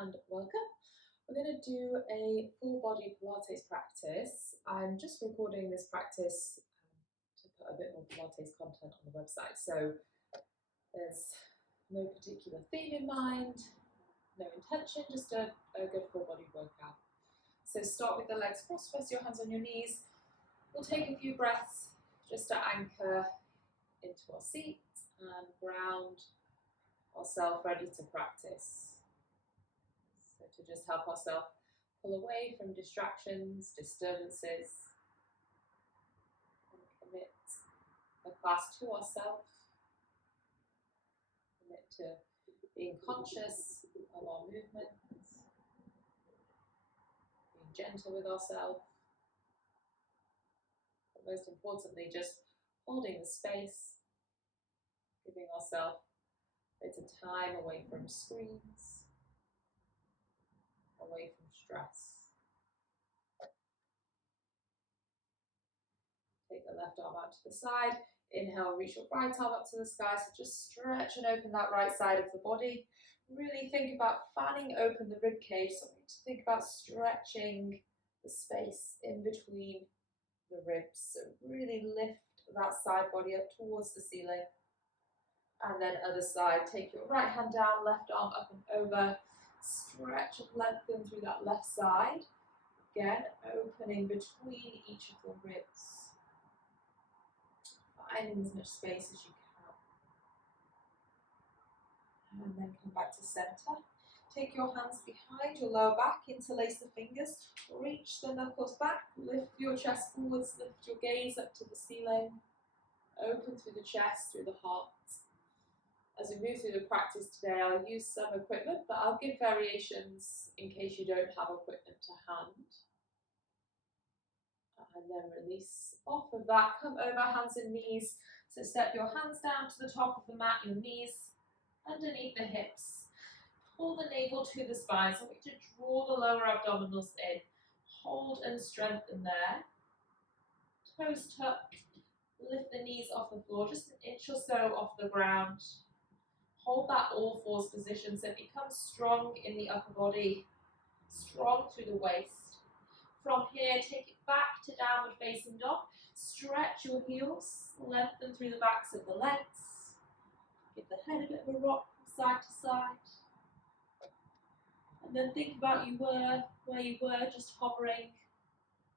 and welcome. We're going to do a full body Pilates practice. I'm just recording this practice to put a bit more Pilates content on the website. So there's no particular theme in mind, no intention, just a good full body workout. So start with the legs crossed, press your hands on your knees. We'll take a few breaths just to anchor into our seat and ground ourselves ready to practice. So to just help ourselves pull away from distractions, disturbances, and commit the class to ourselves. Commit to being conscious of our movements, being gentle with ourselves, but most importantly, just holding the space, giving ourselves a bit of time away from screens, away from stress. Take the left arm out to the side. Inhale, reach your right arm up to the sky. So just stretch and open that right side of the body. Really think about fanning open the rib cage. So think about stretching the space in between the ribs. So really lift that side body up towards the ceiling. And then other side, take your right hand down, left arm up and over. Stretch and lengthen through that left side. Again, opening between each of the ribs. Finding as much space as you can. And then come back to center. Take your hands behind your lower back, interlace the fingers, reach the knuckles back, lift your chest forwards, lift your gaze up to the ceiling, open through the chest, through the heart. As we move through the practice today, I'll use some equipment, but I'll give variations in case you don't have equipment to hand. And then release off of that, come over hands and knees. So step your hands down to the top of the mat, your knees underneath the hips. Pull the navel to the spine, so we need to draw the lower abdominals in. Hold and strengthen there. Toes tucked, lift the knees off the floor, just an inch or so off the ground. Hold that all fours position so it becomes strong in the upper body, strong through the waist. From here, take it back to downward facing dog. Stretch your heels, lengthen through the backs of the legs. Give the head a bit of a rock from side to side. And then think about where you were, just hovering.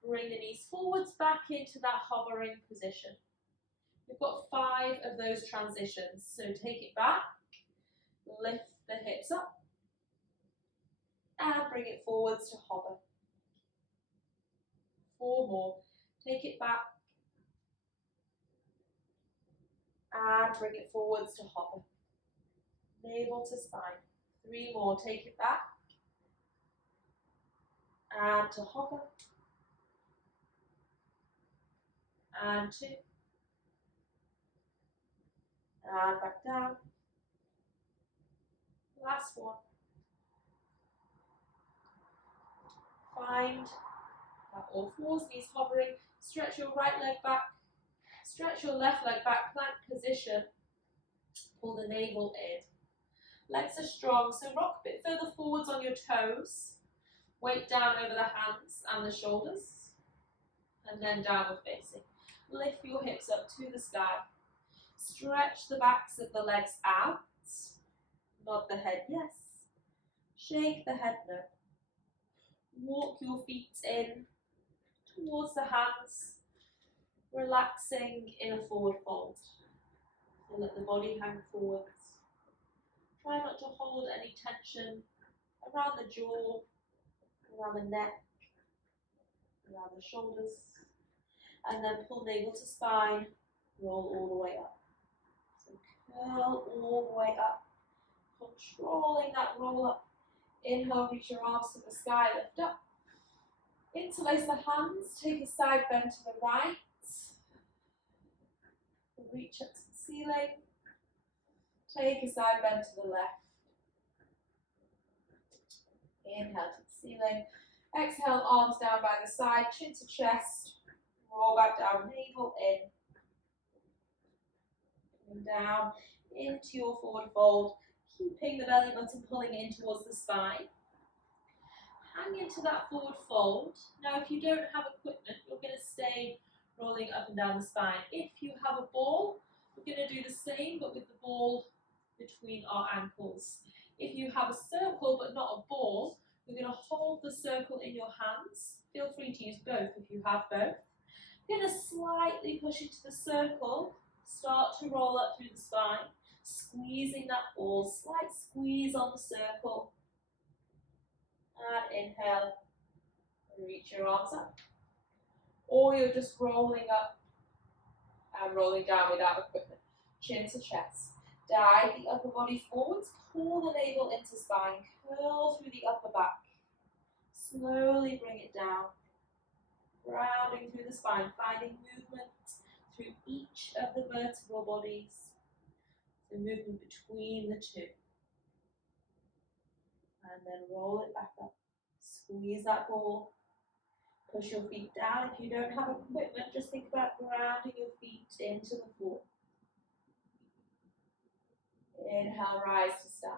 Bring the knees forwards back into that hovering position. We've got 5 of those transitions, so take it back, lift the hips up, and bring it forwards to hover. 4 more. Take it back and bring it forwards to hover. Navel to spine. 3 more. Take it back and to hover. And 2. And back down. Last one. Find all fours, knees hovering. Stretch your right leg back. Stretch your left leg back, plank position. Pull the navel in. Legs are strong, so rock a bit further forwards on your toes. Weight down over the hands and the shoulders. And then downward facing. Lift your hips up to the sky. Stretch the backs of the legs out. Nod the head yes. Shake the head no. Walk your feet in towards the hands, relaxing in a forward fold. So let the body hang forwards. Try not to hold any tension around the jaw, around the neck, around the shoulders. And then pull navel to spine, roll all the way up. So curl all the way up, controlling that roll up. Inhale, reach your arms to the sky, lift up. Interlace the hands, take a side bend to the right. Reach up to the ceiling. Take a side bend to the left. Inhale to the ceiling. Exhale, arms down by the side, chin to chest. Roll back down, navel in. And down into your forward fold. Keeping the belly button pulling in towards the spine. hang into that forward fold. Now, if you don't have equipment, you're going to stay rolling up and down the spine. If you have a ball, we're going to do the same, but with the ball between our ankles. If you have a circle but not a ball, we're going to hold the circle in your hands. Feel free to use both if you have both. You're going to slightly push into the circle, start to roll up through the spine, squeezing that ball, slight squeeze on the circle. And inhale, reach your arms up. Or you're just rolling up and rolling down without equipment. Chin to chest. Dive the upper body forwards, pull the navel into spine, curl through the upper back. Slowly bring it down, rounding through the spine, finding movement through each of the vertebral bodies. The movement between the two. And then roll it back up. Squeeze that ball. Push your feet down. If you don't have equipment, just think about grounding your feet into the floor. Inhale, rise to stand.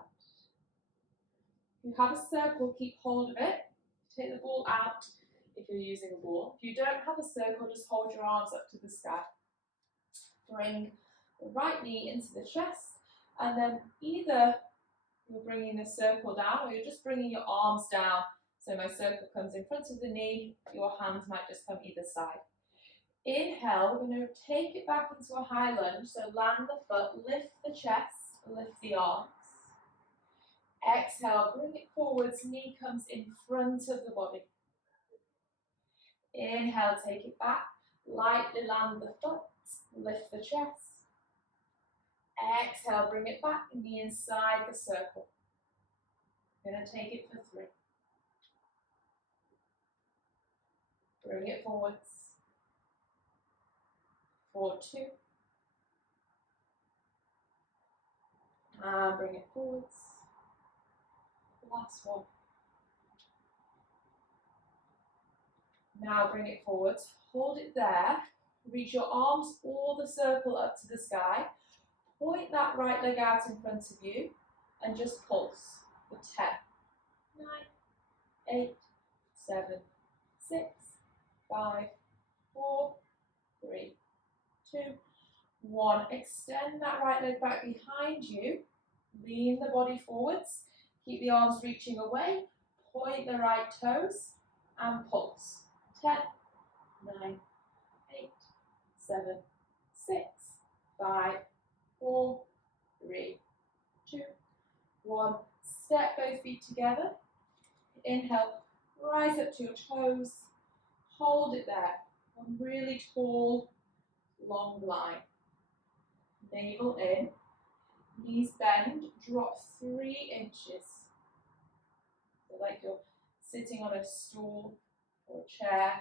If you have a circle, keep hold of it. Take the ball out if you're using a ball. If you don't have a circle, just hold your arms up to the sky. Bring the right knee into the chest, and then either you're bringing the circle down or you're just bringing your arms down. So my circle comes in front of the knee, your hands might just come either side. Inhale, we're going to take it back into a high lunge, so land the foot, lift the chest, lift the arms. Exhale, bring it forwards, knee comes in front of the body. Inhale, take it back, lightly land the foot, lift the chest. Exhale, bring it back, knee inside the circle. I'm going to take it for 3. Bring it forwards. For 2. And bring it forwards. Last one. Now bring it forwards. Hold it there. Reach your arms or the circle up to the sky. Point that right leg out in front of you and just pulse for 10, 9, 8, 7, 6, 5, 4, 3, 2, 1. Extend that right leg back behind you. Lean the body forwards. Keep the arms reaching away. Point the right toes and pulse. 10, 9, 8, 7, 6, 5, 4, 3, 2, 1. Step both feet together. Inhale, rise up to your toes. Hold it there. One really tall, long line. Navel in. Knees bend. Drop 3 inches. So like you're sitting on a stool or a chair.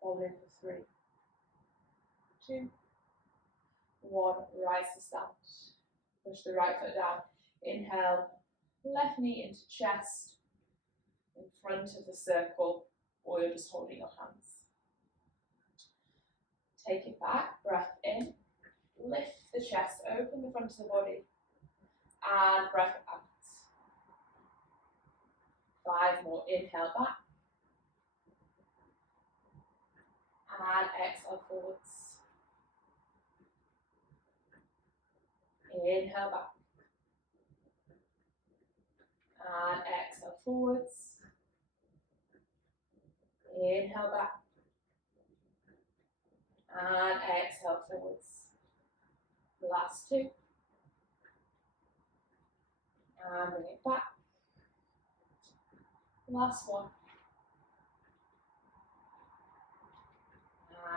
Hold in for 3, 2, 1. Rise to stand. Push the right foot down. Inhale. Left knee into chest. In front of the circle. Or you're just holding your hands. Take it back. Breath in. Lift the chest. Open the front of the body. And breath out. 5 more. Inhale back. And exhale forwards. Inhale back. And exhale forwards. Inhale back. And exhale forwards. Last 2. And bring it back. Last 1.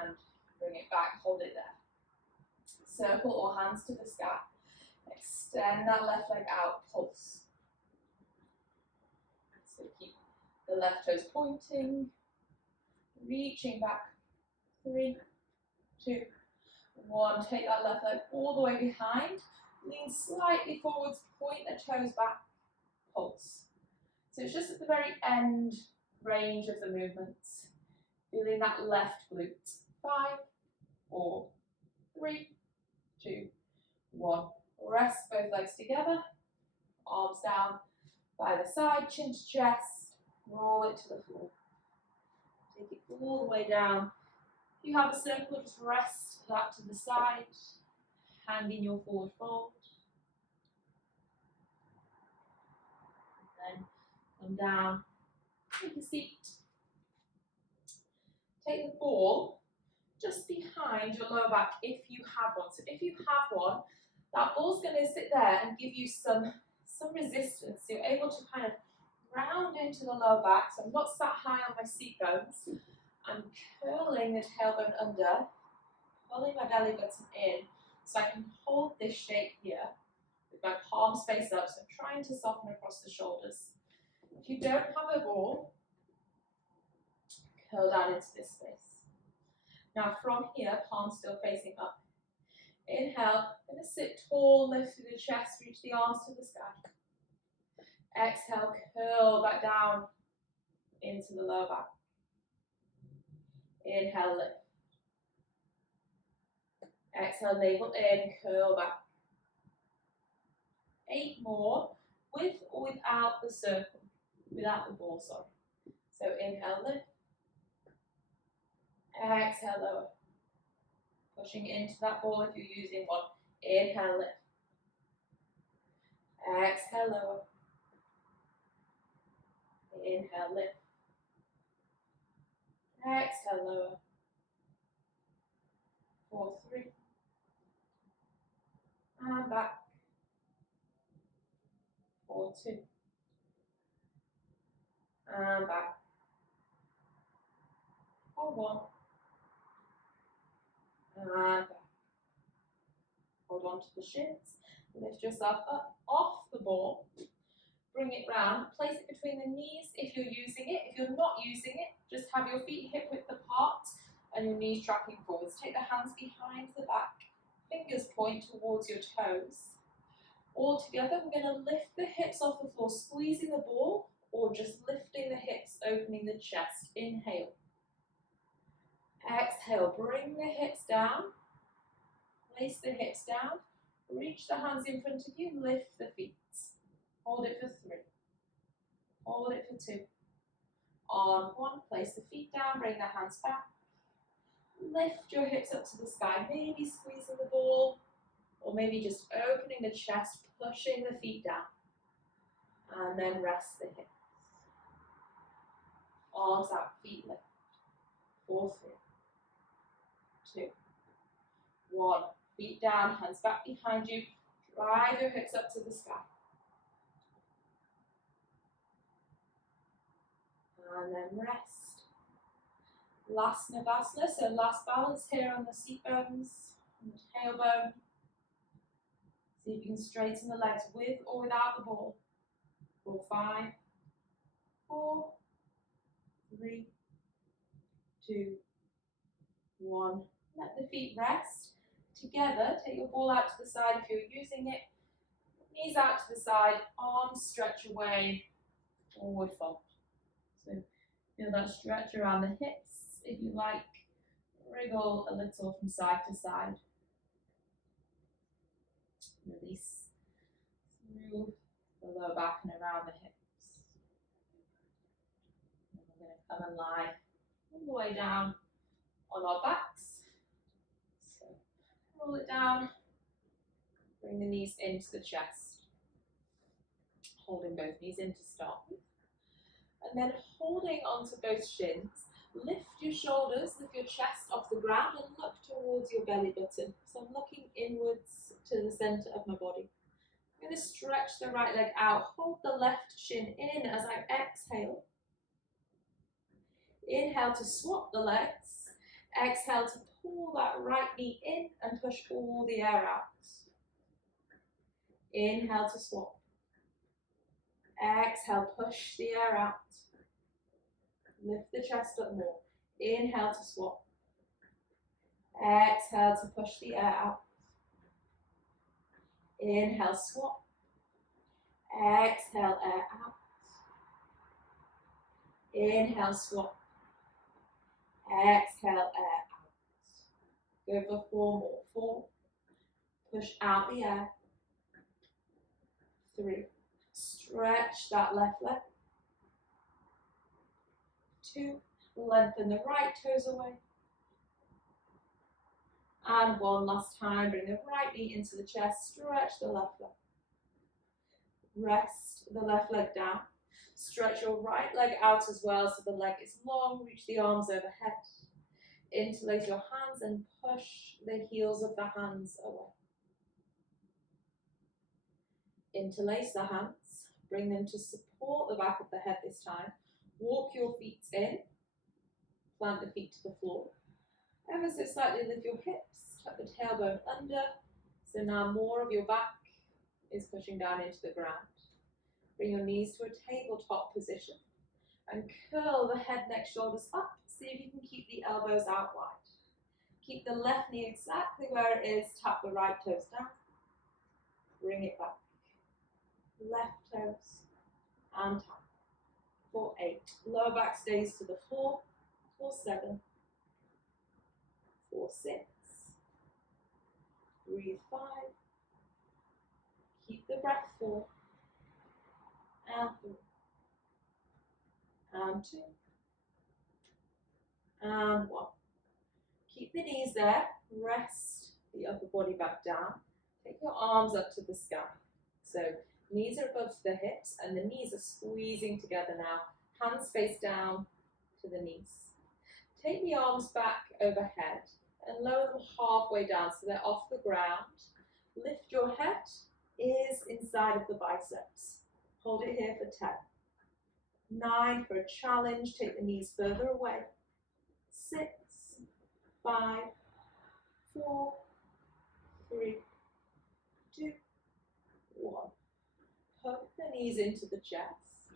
And bring it back, hold it there. Circle or hands to the sky. Extend that left leg out, pulse. So keep the left toes pointing, reaching back. 3, 2, 1. Take that left leg all the way behind. Lean slightly forwards, point the toes back, pulse. So it's just at the very end range of the movements. Feeling that left glute. 5, 4, 3, 2, 1. Rest both legs together. Arms down by the side, chin to chest. Roll it to the floor. Take it all the way down. If you have a circle, just rest that to the side. Hand in your forward fold. Then come down. Take a seat. Take the ball just behind your lower back if you have one. So if you have one, that ball's going to sit there and give you some resistance. So you're able to kind of round into the lower back. So I'm not sat high on my seat bones. I'm curling the tailbone under, pulling my belly button in, so I can hold this shape here with my palms face up. So I'm trying to soften across the shoulders. If you don't have a ball, curl down into this space. Now from here, palms still facing up. Inhale, I'm going to sit tall, lift through the chest, reach the arms to the sky. Exhale, curl back down into the lower back. Inhale, lift. Exhale, navel in, curl back. 8 more, with or without the circle, without the ball, sorry. So inhale, lift. Exhale, lower. Pushing into that ball if you're using one. Inhale, lift. Exhale, lower. Inhale, lift. Exhale, lower. 4, 3. And back. 4, 2. And back. 4, 1. And back. Hold on to the shins. Lift yourself up off the ball. Bring it round. Place it between the knees if you're using it. If you're not using it, just have your feet hip width apart and your knees tracking forwards. Take the hands behind the back. Fingers point towards your toes. All together, we're going to lift the hips off the floor, squeezing the ball, or just lifting the hips, opening the chest. Inhale. Exhale, bring the hips down. Place the hips down. Reach the hands in front of you, lift the feet. Hold it for 3. Hold it for 2. On 1, place the feet down, bring the hands back. Lift your hips up to the sky, maybe squeezing the ball, or maybe just opening the chest, pushing the feet down. And then rest the hips. Arms out, feet lift. 4, 3, 2, 1. Feet down, hands back behind you. Drive your hips up to the sky. And then rest. Last Navasana, so last balance here on the seat bones, on the tailbone. See if you can straighten the legs with or without the ball. 4, 5, 4, 3, 2, 1. Let the feet rest. Together, take your ball out to the side if you're using it. Knees out to the side, arms stretch away, forward fold. So feel that stretch around the hips. If you like, wriggle a little from side to side. Release through the lower back and around the hips. And we're going to come and lie all the way down on our backs. So roll it down. Bring the knees into the chest. Holding both knees in to start with. And then holding onto both shins, lift your shoulders, lift your chest off the ground and look towards your belly button. So I'm looking inwards to the center of my body. I'm going to stretch the right leg out, hold the left shin in as I exhale. Inhale to swap the legs. Exhale to pull that right knee in and push all the air out. Inhale to swap. Exhale, push the air out. Lift the chest up more. Inhale to swap. Exhale to push the air out. Inhale, swap. Exhale, air out. Inhale, swap. Exhale, air out. Go for 4 more. 4. Push out the air. 3. Stretch that left leg. 2, lengthen the right toes away. And one last time, bring the right knee into the chest, stretch the left leg. Rest the left leg down. Stretch your right leg out as well so the leg is long, reach the arms overhead. Interlace your hands and push the heels of the hands away. Interlace the hands, bring them to support the back of the head this time. Walk your feet in, plant the feet to the floor. Ever so slightly lift your hips, tuck the tailbone under. So now more of your back is pushing down into the ground. Bring your knees to a tabletop position and curl the head, neck, shoulders up. See if you can keep the elbows out wide. Keep the left knee exactly where it is, tap the right toes down. Bring it back. Left toes and tap. For 8. Lower back stays to the floor. For 7. For 6. Breathe 5. Keep the breath 4. And 3. And 2. And 1. Keep the knees there. Rest the upper body back down. Take your arms up to the sky. So knees are above the hips and the knees are squeezing together now. Hands face down to the knees. Take the arms back overhead and lower them halfway down so they're off the ground. Lift your head, ears inside of the biceps. Hold it here for 10. 9 for a challenge. Take the knees further away. 6, 5, 4, 3, 2, 1. Hook the knees into the chest.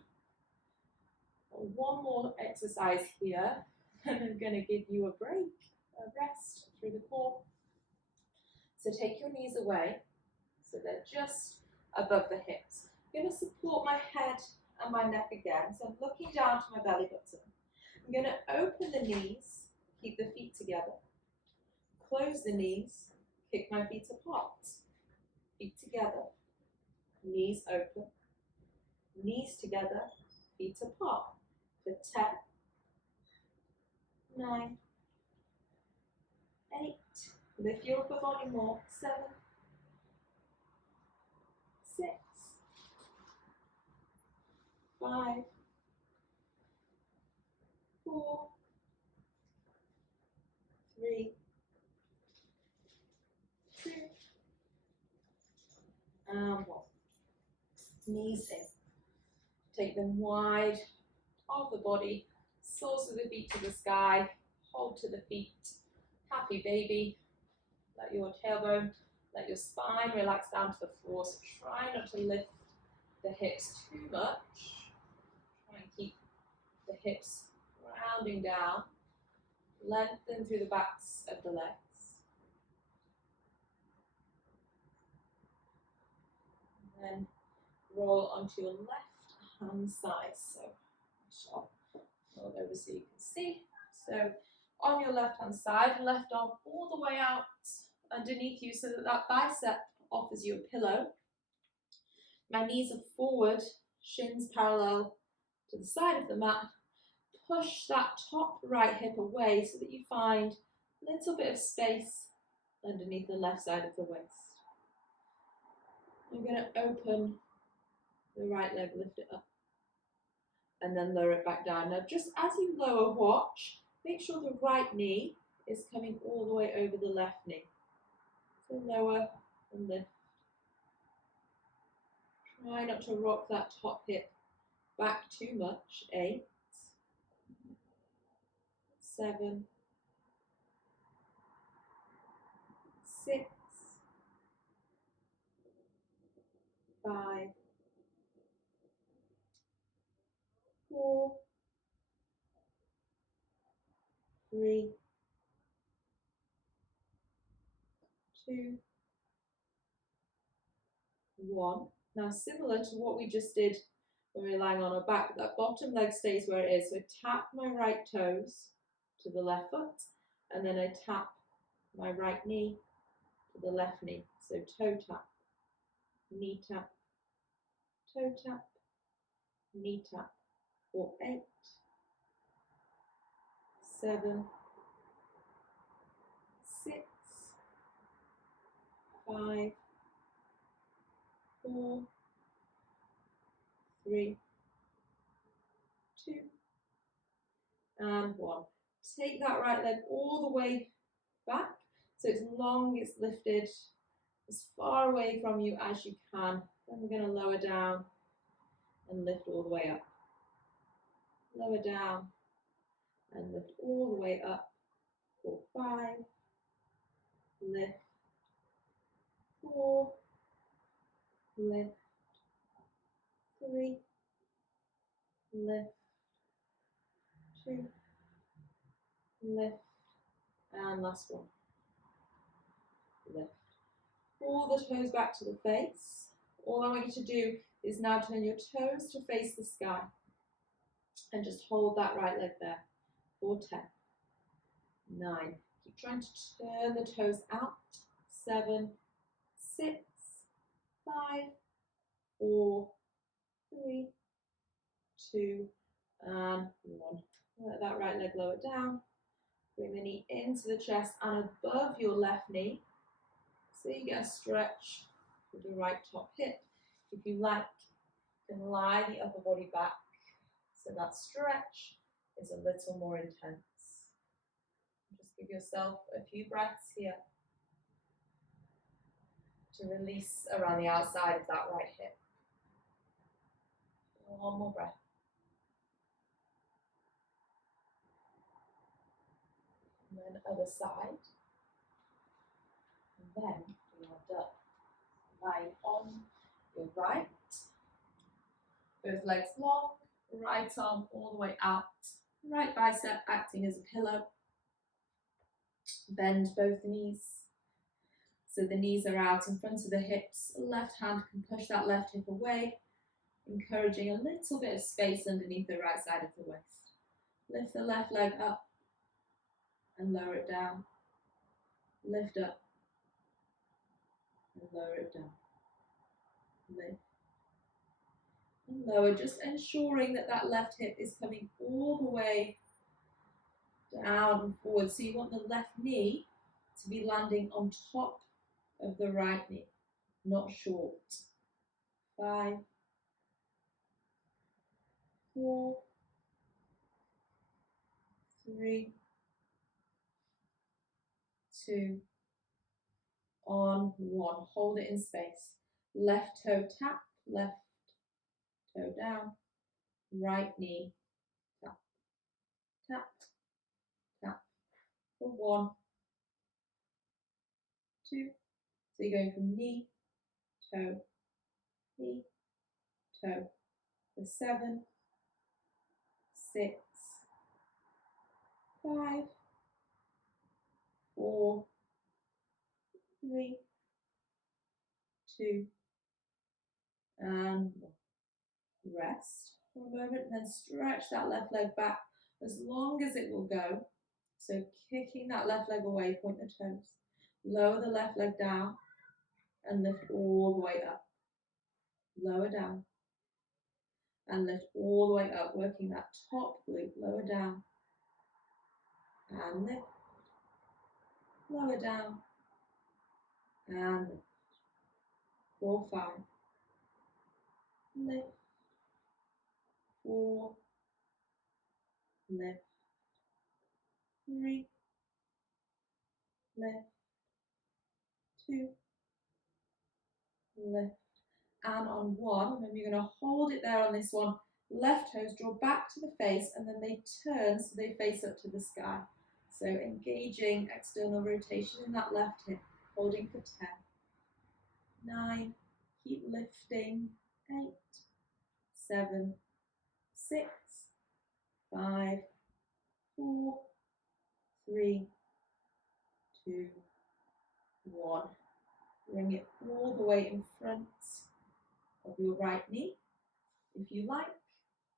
One more exercise here, and I'm going to give you a break, a rest through the core. So take your knees away, so they're just above the hips. I'm going to support my head and my neck again, so I'm looking down to my belly button. I'm going to open the knees, keep the feet together. Close the knees, kick my feet apart. Feet together, knees open. Knees together, feet apart. For 10, 9, 8. Lift your upper body more. 7, 6, 5, 4, 3, 2, and 1. Knees in. Take them wide of the body. Soles of the feet to the sky. Hold to the feet. Happy baby. Let your tailbone, let your spine relax down to the floor. So try not to lift the hips too much. Try and keep the hips rounding down. Lengthen through the backs of the legs. And then roll onto your left hand side. So I shall roll over so you can see. So on your left hand side, left arm all the way out underneath you so that that bicep offers you a pillow. My knees are forward, shins parallel to the side of the mat. Push that top right hip away so that you find a little bit of space underneath the left side of the waist. I'm going to open the right leg, lift it up, and then lower it back down. Now, just as you lower, watch, make sure the right knee is coming all the way over the left knee. So lower and lift. Try not to rock that top hip back too much. 8, 7, 6, 5, 4, 3, 2, 1. Now, similar to what we just did when we were lying on our back, that bottom leg stays where it is. So tap my right toes to the left foot, and then I tap my right knee to the left knee. So toe tap, knee tap, toe tap, knee tap. For 8, 7, 6, 5, 4, 3, 2, and 1. Take that right leg all the way back, so it's long, it's lifted as far away from you as you can. Then we're going to lower down and lift all the way up. Lower down and lift all the way up. 4, 5, lift, 4, lift, 3, lift, 2, lift, and last one. Lift. Pull the toes back to the face. All I want you to do is now turn your toes to face the sky and just hold that right leg there for 10, 9. Keep trying to turn the toes out. 7, 6, 5, 4, 3, 2, and 1. Let that right leg lower down. Bring the knee into the chest and above your left knee. So you get a stretch with the right top hip. If you like, you can lie the upper body back so that stretch is a little more intense. Just give yourself a few breaths here to release around the outside of that right hip. One more breath. And then other side. And then we are done. Lying on your right. Both legs long, right arm all the way out. Right bicep acting as a pillow. Bend both knees. So the knees are out in front of the hips. Left hand can push that left hip away, encouraging a little bit of space underneath the right side of the waist. Lift the left leg up and lower it down. Lift up and lower it down. Lift and lower, just ensuring that that left hip is coming all the way down and forward. So you want the left knee to be landing on top of the right knee, not short. 5, 4, 3, 2, on 1. Hold it in space. Left toe tap, left toe down, right knee tap, tap, tap. For 1, 2. So you're going from knee, toe, knee, toe. For 7, 6, 5, 4, 3, 2, and 1. Rest for a moment and then stretch that left leg back as long as it will go. So kicking that left leg away, point the toes. Lower the left leg down and lift all the way up. Lower down and lift all the way up, working that top glute. Lower down and lift. Lower down and lift. 4, 5. Lift. 4. Lift. 3. Lift. 2. Lift. And on 1, remember you're going to hold it there on this one. Left toes draw back to the face and then they turn so they face up to the sky. So engaging external rotation in that left hip, holding for 10, 9, keep lifting, 8, 7, 6, 5, 4, 3, 2, 1. Bring it all the way in front of your right knee. If you like,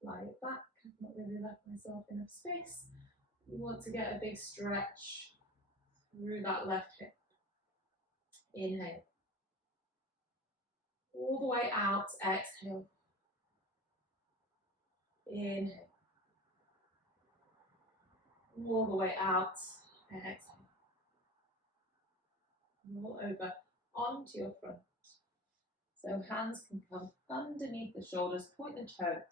lie it back. I've not really left myself enough space. You want to get a big stretch through that left hip. Inhale. All the way out, exhale. Inhale. all the way out, and exhale. Roll over onto your front. So hands can come underneath the shoulders, point the toes.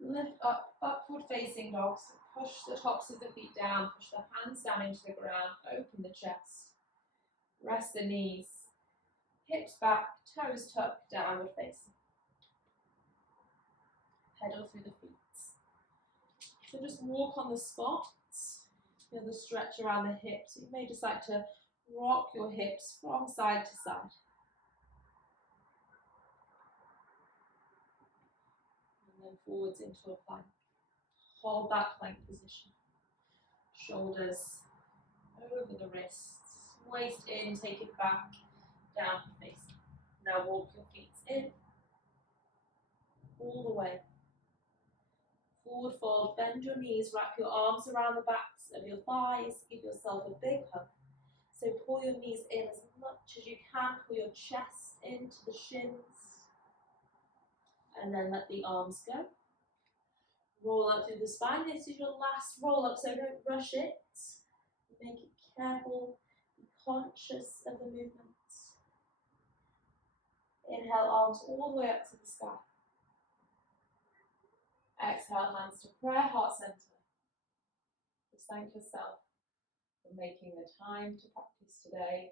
Lift up, upward facing dogs. Push the tops of the feet down, push the hands down into the ground, open the chest. Rest the knees, hips back, toes tucked, downward facing. Pedal through the feet. So just walk on the spot. Feel the stretch around the hips. You may just like to rock your hips from side to side. And then forwards into a plank. Hold that plank position. Shoulders over the wrists. Waist in, take it back, down facing. Now walk your feet in, all the way. Forward fold, bend your knees, wrap your arms around the backs of your thighs, give yourself a big hug. So pull your knees in as much as you can, pull your chest into the shins, and then let the arms go. Roll up through the spine. This is your last roll up, so don't rush it. Make it careful, be conscious of the movement. Inhale, arms all the way up to the sky. Exhale, hands to prayer, heart center. Just thank yourself for making the time to practice today.